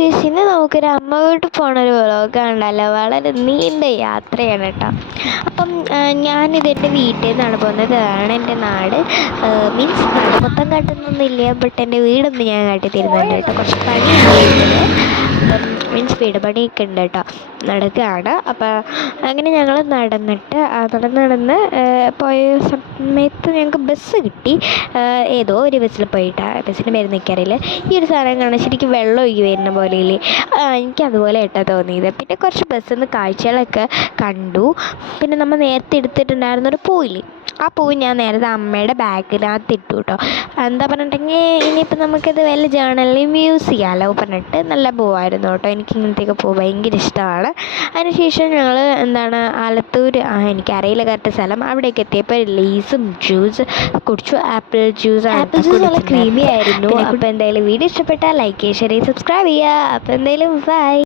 Guys, ഇന്ന് നമുക്കൊരു അമ്മ വീട്ടിൽ പോണൊരു വ്ളോഗാണ് ഉണ്ടല്ലോ. വളരെ നീണ്ട യാത്രയാണ് കേട്ടോ. അപ്പം ഞാനിതെൻ്റെ വീട്ടിൽ നിന്നാണ് പോകുന്നത്. അതാണ് എൻ്റെ നാട്. മീൻസ് നാട് മൊത്തം കാട്ടുന്നൊന്നുമില്ല, ബട്ട് എൻ്റെ വീടൊന്ന് ഞാൻ കാട്ടിത്തരുന്നുണ്ട് കേട്ടോ. കുറച്ച് പണിയുണ്ട് വീട്ടിൽ. അപ്പം മീൻസ് വീട് പണിയൊക്കെ ഉണ്ട് കേട്ടോ, നടക്കുകയാണ്. അപ്പം അങ്ങനെ ഞങ്ങൾ നടന്ന് പോയ സമയത്ത് ഞങ്ങൾക്ക് ബസ് കിട്ടി. ഏതോ ഒരു ബസ്സിൽ പോയിട്ടാ, ബസ്സിൻ്റെ പേര് നിൽക്കാറില്ല. ഈ ഒരു സാധനം കാണാൻ ശരിക്കും വെള്ളം ഒഴുകി വരുന്ന പോലെയില്ലേ, എനിക്കതുപോലെ കേട്ടോ തോന്നിയത്. പിന്നെ കുറച്ച് ബസ്സിൽ നിന്ന് കാഴ്ചകളൊക്കെ കണ്ടു. പിന്നെ നമ്മൾ നേരത്തെ എടുത്തിട്ടുണ്ടായിരുന്നൊരു പൂവില്ലേ, ആ പൂവ് ഞാൻ നേരത്തെ അമ്മയുടെ ബാഗിനകത്ത് ഇട്ടു കേട്ടോ. എന്താ പറഞ്ഞിട്ടുണ്ടെങ്കിൽ ഇനിയിപ്പോൾ നമുക്കിത് വല്ല ജേർണലിലും യൂസ് ചെയ്യാമല്ലോ പറഞ്ഞിട്ട്. നല്ല പൂവായിരുന്നു കേട്ടോ, എനിക്ക് ഇങ്ങനത്തെയൊക്കെ പൂ ഭയങ്കര ഇഷ്ടമാണ്. അതിനുശേഷം ഞങ്ങൾ ആലത്തൂർ, എനിക്കറിയില്ല കറക്റ്റ് സ്ഥലം, അവിടേക്ക് എത്തിയപ്പോൾ ലേസും ജ്യൂസ് കുടിച്ചു. ആപ്പിൾ ജ്യൂസ് നല്ല ക്രീമി ആയിരുന്നു. അപ്പോൾ എന്തായാലും വീഡിയോ ഇഷ്ടപ്പെട്ടാൽ ലൈക്ക് ചെയ്യുക, ഷെയർ ചെയ്യുക, സബ്സ്ക്രൈബ് ചെയ്യുക. അപ്പോൾ എന്തായാലും ബൈ.